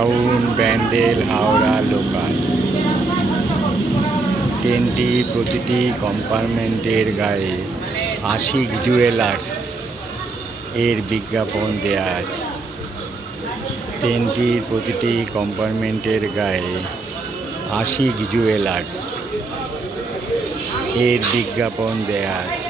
Town Bandel Howrah local. ট্রেনটি প্রতিটি কম্পার্টমেন্টের গায়ে আশিক জুয়েলার্স এর বিজ্ঞাপন দেয়া আছে। ট্রেনটির প্রতিটি কম্পার্টমেন্টের গায়ে আশিক জুয়েলার্স এর বিজ্ঞাপন দেয়া আছে।